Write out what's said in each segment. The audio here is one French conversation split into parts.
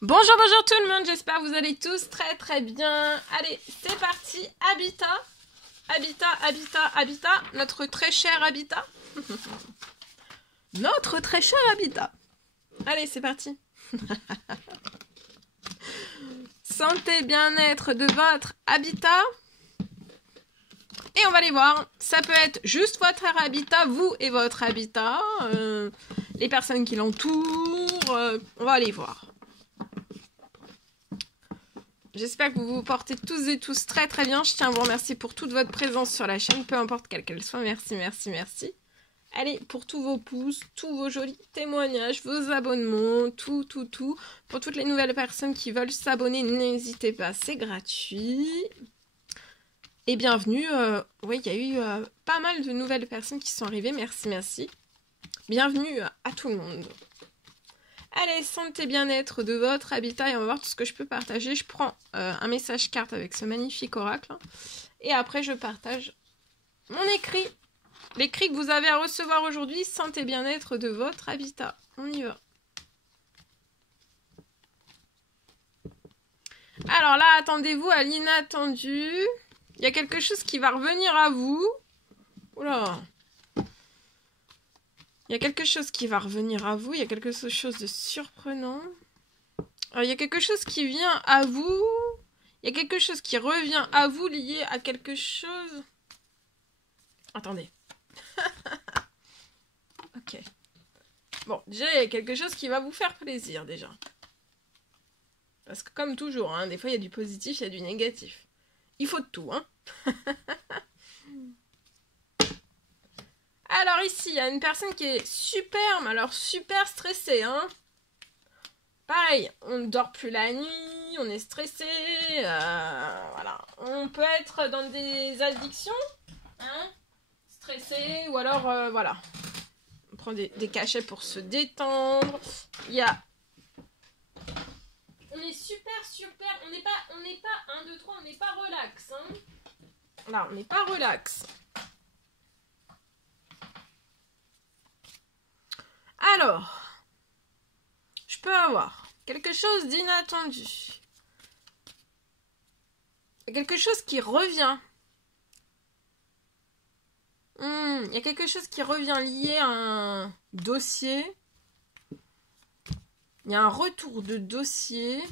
Bonjour, bonjour tout le monde, j'espère que vous allez tous très très bien. Allez, c'est parti, Habitat. Habitat, notre très cher Habitat. Notre très cher Habitat. Allez, c'est parti. Santé, bien-être de votre habitat. Et on va les voir. Ça peut être juste votre habitat, vous et votre habitat. Les personnes qui l'entourent. On va aller voir. J'espère que vous vous portez tous et tous très très bien. Je tiens à vous remercier pour toute votre présence sur la chaîne, peu importe quelle qu'elle soit. Merci, merci, merci. Allez, pour tous vos pouces, tous vos jolis témoignages, vos abonnements, tout. Pour toutes les nouvelles personnes qui veulent s'abonner, n'hésitez pas, c'est gratuit. Et bienvenue. Oui, il y a eu pas mal de nouvelles personnes qui sont arrivées. Merci, merci. Bienvenue à tout le monde. Allez, santé bien-être de votre habitat et on va voir tout ce que je peux partager. Je prends un message carte avec ce magnifique oracle. Et après, je partage mon écrit. L'écrit que vous avez à recevoir aujourd'hui, santé bien-être de votre habitat. On y va. Alors là, attendez-vous à l'inattendu. Il y a quelque chose qui va revenir à vous. Oula. Il y a quelque chose qui va revenir à vous. Il y a quelque chose de surprenant. Il y a quelque chose qui vient à vous. Il y a quelque chose qui revient à vous lié à quelque chose. Attendez. Ok. Bon, déjà, il y a quelque chose qui va vous faire plaisir, déjà. Parce que comme toujours, hein, des fois, il y a du positif, il y a du négatif. Il faut de tout, hein. Alors ici, il y a une personne qui est super, mais alors super stressée, hein. Pareil, on ne dort plus la nuit, on est stressé, voilà. On peut être dans des addictions, hein, stressé, ou alors, voilà. On prend des cachets pour se détendre. Il y a... On est super, on n'est pas 1, 2, 3, on n'est pas relax, hein. Là, on n'est pas relax. Alors, je peux avoir quelque chose d'inattendu. Quelque chose qui revient. Il y a quelque chose qui revient lié à un dossier. Il y a un retour de dossier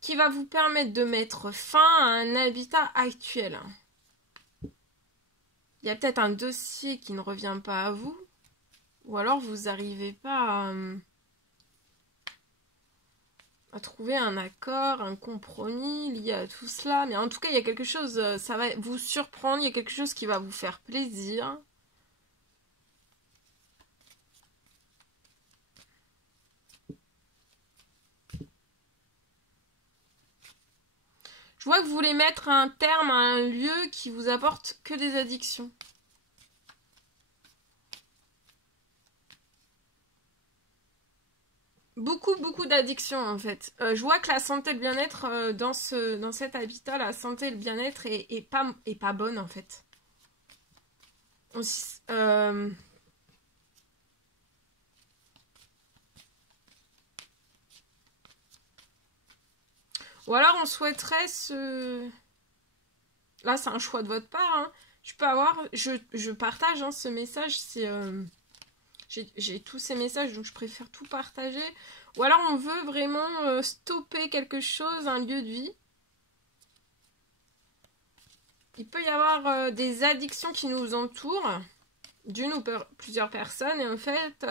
qui va vous permettre de mettre fin à un habitat actuel. Il y a peut-être un dossier qui ne revient pas à vous. Ou alors vous n'arrivez pas à trouver un accord, un compromis lié à tout cela. Mais en tout cas, il y a quelque chose, ça va vous surprendre, il y a quelque chose qui va vous faire plaisir. Je vois que vous voulez mettre un terme à un lieu qui vous apporte que des addictions. Beaucoup d'addictions en fait. Je vois que la santé et le bien-être dans cet habitat, la santé et le bien-être est pas bonne en fait. Ou alors on souhaiterait se... Là c'est un choix de votre part. Hein. Je peux avoir... Je partage hein, ce message. C'est... J'ai tous ces messages, donc je préfère tout partager. Ou alors on veut vraiment stopper quelque chose, un lieu de vie. Il peut y avoir des addictions qui nous entourent, d'une ou plusieurs personnes. Et en fait,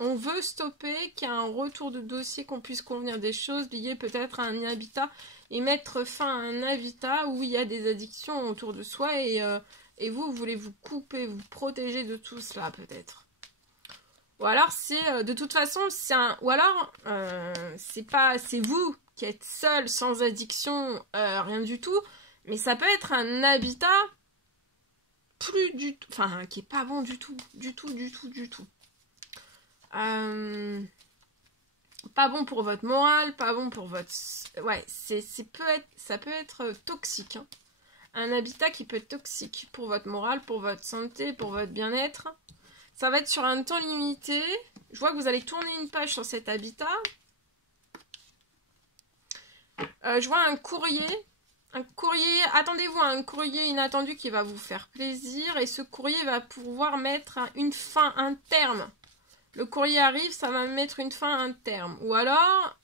on veut stopper qu'il y ait un retour de dossier, qu'on puisse convenir des choses liées peut-être à un habitat. Et mettre fin à un habitat où il y a des addictions autour de soi et vous voulez vous couper, vous protéger de tout cela peut-être. Ou alors c'est de toute façon c'est un... Ou alors c'est vous qui êtes seul, sans addiction, rien du tout. Mais ça peut être un habitat plus du tout... Enfin, qui est pas bon du tout. Du tout. Pas bon pour votre morale, pas bon pour votre... Ouais, ça peut être toxique, hein. Un habitat qui peut être toxique pour votre morale, pour votre santé, pour votre bien-être. Ça va être sur un temps limité, je vois que vous allez tourner une page sur cet habitat. Je vois un courrier. Attendez-vous à un courrier inattendu qui va vous faire plaisir. Et ce courrier va pouvoir mettre une fin, un terme. Le courrier arrive, ça va mettre une fin, un terme. Ou alors,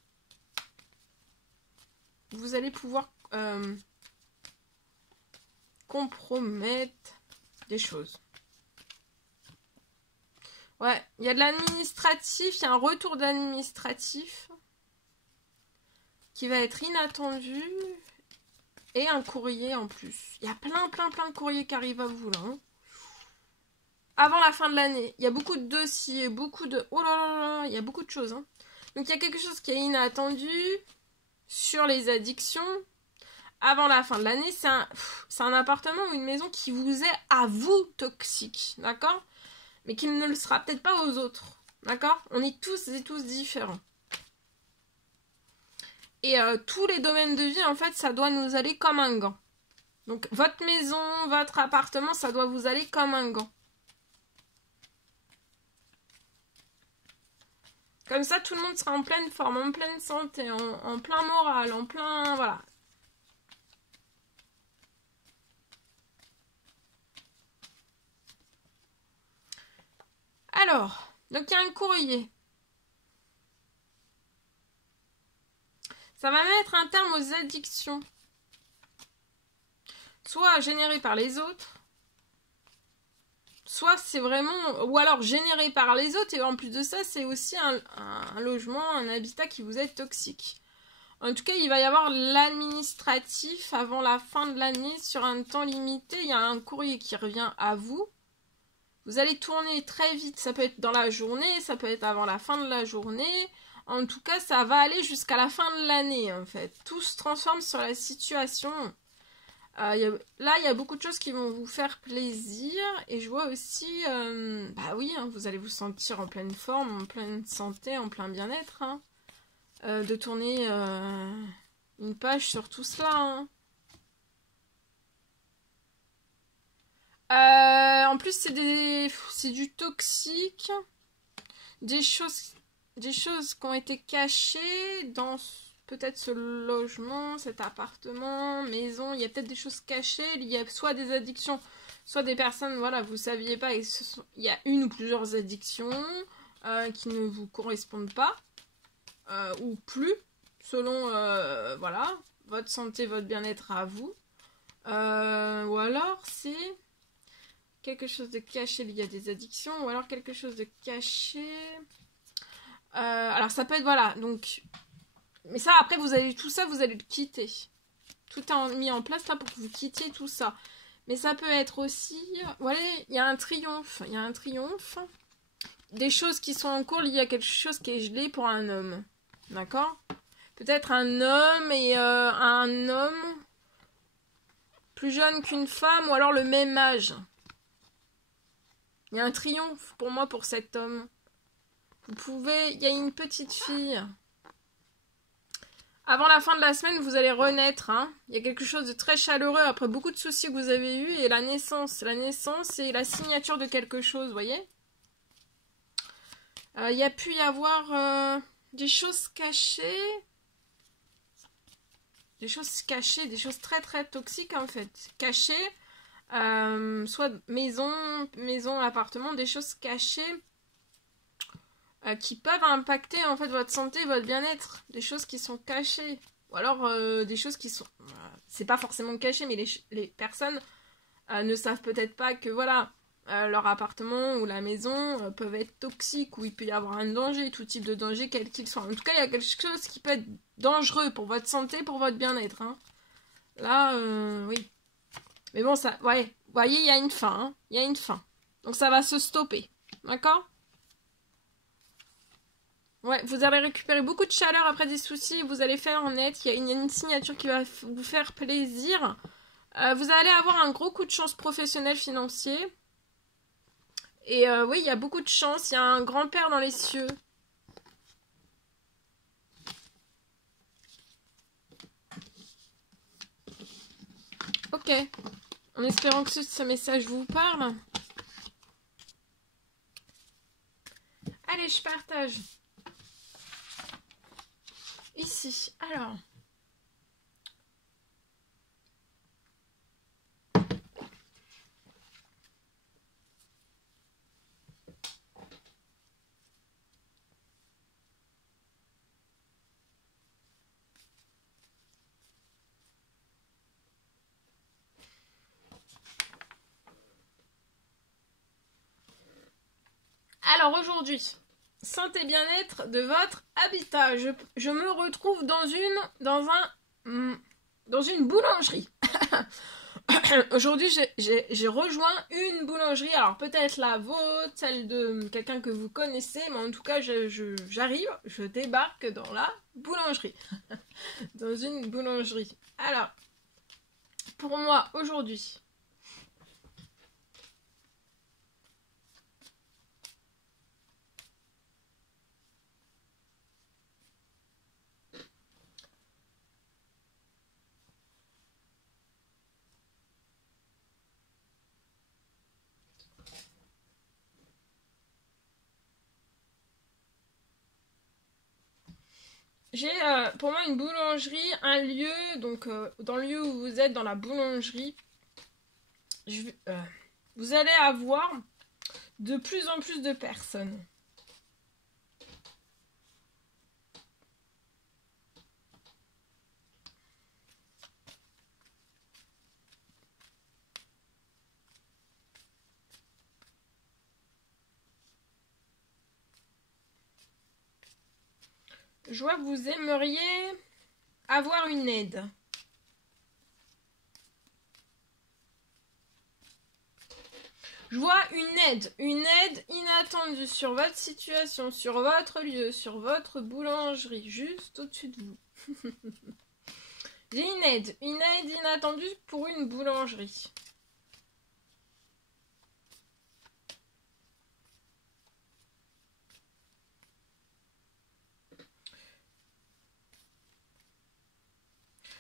vous allez pouvoir compromettre des choses. Ouais, il y a de l'administratif, il y a un retour d'administratif qui va être inattendu et un courrier en plus. Il y a plein de courriers qui arrivent à vous là. Hein. Avant la fin de l'année, il y a beaucoup de dossiers, beaucoup de... Oh là là là, il y a beaucoup de choses. Hein. Donc il y a quelque chose qui est inattendu sur les addictions. Avant la fin de l'année, c'est un appartement ou une maison qui vous est à vous toxique, d'accord? Mais qui ne le sera peut-être pas aux autres, d'accord? On est tous et tous différents. Et tous les domaines de vie, en fait, ça doit nous aller comme un gant. Donc, votre maison, votre appartement, ça doit vous aller comme un gant. Comme ça, tout le monde sera en pleine forme, en pleine santé, en plein moral, en plein... Voilà. Alors, donc il y a un courrier. Ça va mettre un terme aux addictions. Soit générées par les autres, soit c'est vraiment... Ou alors générées par les autres, et en plus de ça, c'est aussi un logement, un habitat qui vous est toxique. En tout cas, il va y avoir l'administratif avant la fin de l'année sur un temps limité. Il y a un courrier qui revient à vous. Vous allez tourner très vite, ça peut être dans la journée, ça peut être avant la fin de la journée. En tout cas, ça va aller jusqu'à la fin de l'année, en fait. Tout se transforme sur la situation. Là, il y a beaucoup de choses qui vont vous faire plaisir. Et je vois aussi, bah oui, hein, vous allez vous sentir en pleine forme, en pleine santé, en plein bien-être. Hein, de tourner une page sur tout cela. Hein. En plus, c'est du toxique, des choses qui ont été cachées dans peut-être ce logement, cet appartement, maison. Il y a peut-être des choses cachées. Il y a soit des addictions, soit des personnes, voilà, vous ne saviez pas. Il y a une ou plusieurs addictions qui ne vous correspondent pas ou plus, selon voilà, votre santé, votre bien-être à vous. Ou alors, c'est... quelque chose de caché lié à des addictions, ou alors quelque chose de caché. Alors ça peut être, voilà, donc... Mais ça, après, vous allez tout ça, vous allez le quitter. Tout est mis en place là pour que vous quittiez tout ça. Mais ça peut être aussi... Voilà, il y a un triomphe. Il y a un triomphe. Des choses qui sont en cours liées à quelque chose qui est gelé pour un homme. D'accord? Peut-être un homme et un homme plus jeune qu'une femme, ou alors le même âge. Il y a un triomphe pour moi pour cet homme. Vous pouvez... Il y a une petite fille. Avant la fin de la semaine, vous allez renaître. Hein. Il y a quelque chose de très chaleureux après beaucoup de soucis que vous avez eus. Et la naissance. La naissance et la signature de quelque chose, vous voyez. Il y a pu y avoir des choses cachées. Des choses cachées. Des choses très très toxiques en fait. Cachées. Soit maison, appartement, des choses cachées qui peuvent impacter en fait votre santé, votre bien-être, des choses qui sont cachées, ou alors des choses qui sont, c'est pas forcément caché, mais les personnes ne savent peut-être pas que voilà, leur appartement ou la maison peuvent être toxiques, ou il peut y avoir un danger, tout type de danger, quel qu'il soit. En tout cas, il y a quelque chose qui peut être dangereux pour votre santé, pour votre bien-être. Hein. Là, oui. Mais bon, ça, ouais, vous voyez, il y a une fin, hein. Il y a une fin. Donc ça va se stopper, d'accord? Ouais, vous allez récupérer beaucoup de chaleur après des soucis, vous allez faire en net, il y a une signature qui va vous faire plaisir. Vous allez avoir un gros coup de chance professionnel financier. Et oui, il y a beaucoup de chance, il y a un grand-père dans les cieux. Ok, en espérant que ce message vous parle. Allez, je partage. Ici, alors. Alors aujourd'hui, santé bien-être de votre habitat. Je me retrouve dans une boulangerie. Aujourd'hui, j'ai rejoint une boulangerie. Alors peut-être la vôtre, celle de quelqu'un que vous connaissez, mais en tout cas, j'arrive, je débarque dans la boulangerie. Dans une boulangerie. Alors, pour moi, aujourd'hui, j'ai pour moi une boulangerie, un lieu, donc dans le lieu où vous êtes, dans la boulangerie, vous allez avoir de plus en plus de personnes. Je vois que vous aimeriez avoir une aide. Je vois une aide inattendue sur votre situation, sur votre lieu, sur votre boulangerie, juste au-dessus de vous. J'ai une aide inattendue pour une boulangerie.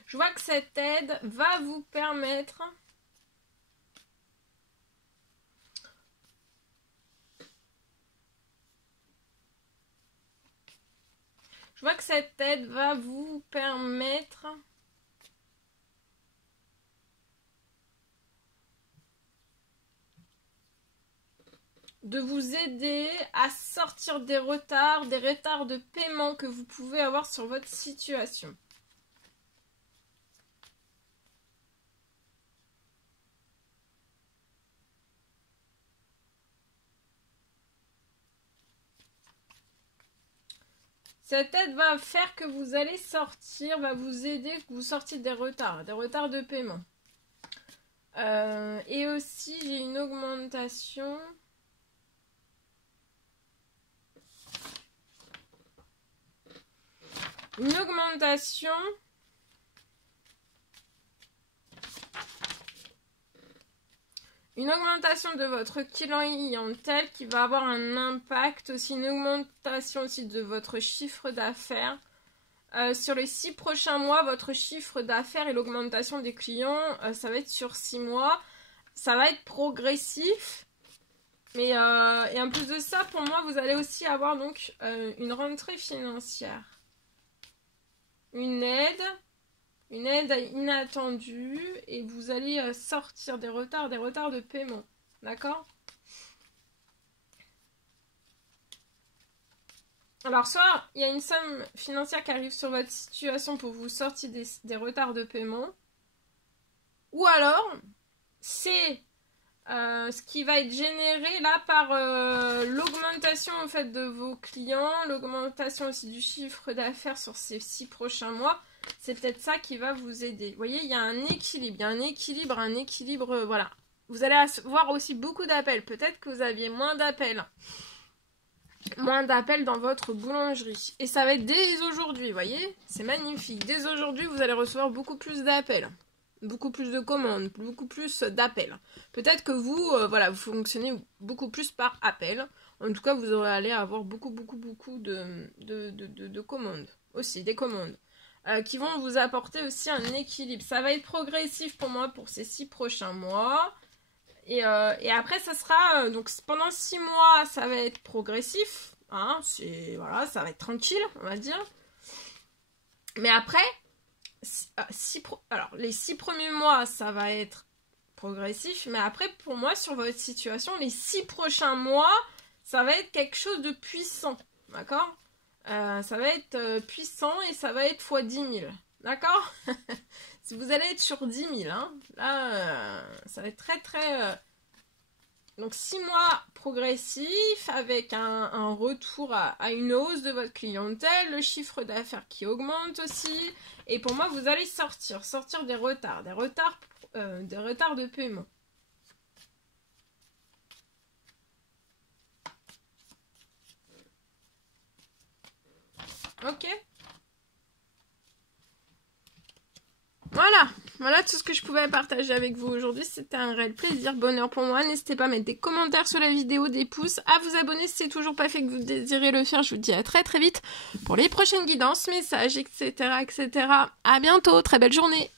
Je vois que cette aide va vous permettre de vous aider à sortir des retards de paiement que vous pouvez avoir sur votre situation. Cette aide va faire que vous allez sortir, va vous aider, que vous sortiez des retards de paiement. Et aussi, j'ai une augmentation. Une augmentation de votre clientèle qui va avoir un impact, aussi une augmentation aussi de votre chiffre d'affaires. Sur les 6 prochains mois, votre chiffre d'affaires et l'augmentation des clients, ça va être sur 6 mois. Ça va être progressif. Mais, et en plus de ça, pour moi, vous allez aussi avoir donc une rentrée financière. Une aide inattendue et vous allez sortir des retards de paiement. D'accord ? Alors, soit il y a une somme financière qui arrive sur votre situation pour vous sortir des retards de paiement, ou alors c'est ce qui va être généré là par l'augmentation en fait de vos clients, l'augmentation aussi du chiffre d'affaires sur ces 6 prochains mois. C'est peut-être ça qui va vous aider. Vous voyez, il y a un équilibre, voilà. Vous allez avoir aussi beaucoup d'appels. Peut-être que vous aviez moins d'appels dans votre boulangerie. Et ça va être dès aujourd'hui, vous voyez. C'est magnifique. Dès aujourd'hui, vous allez recevoir beaucoup plus d'appels. Beaucoup plus de commandes, beaucoup plus d'appels. Peut-être que vous, voilà, vous fonctionnez beaucoup plus par appel. En tout cas, vous allez avoir beaucoup de commandes. Aussi, des commandes. Qui vont vous apporter aussi un équilibre. Ça va être progressif pour moi pour ces 6 prochains mois. Et après, ça sera... donc pendant 6 mois, ça va être progressif. Hein, voilà, ça va être tranquille, on va dire. Mais après, alors les 6 premiers mois, ça va être progressif. Mais après, pour moi, sur votre situation, les 6 prochains mois, ça va être quelque chose de puissant. D'accord? Ça va être puissant et ça va être x 10 000. D'accord? Si vous allez être sur 10 000, hein, là, ça va être très très... Donc 6 mois progressifs avec un retour à une hausse de votre clientèle, le chiffre d'affaires qui augmente aussi. Et pour moi, vous allez sortir des retards de paiement. Ok. Voilà tout ce que je pouvais partager avec vous aujourd'hui. C'était un réel plaisir, bonheur pour moi. N'hésitez pas à mettre des commentaires sur la vidéo, des pouces, à vous abonner si c'est toujours pas fait que vous désirez le faire. Je vous dis à très très vite pour les prochaines guidances, messages, etc. À bientôt, très belle journée.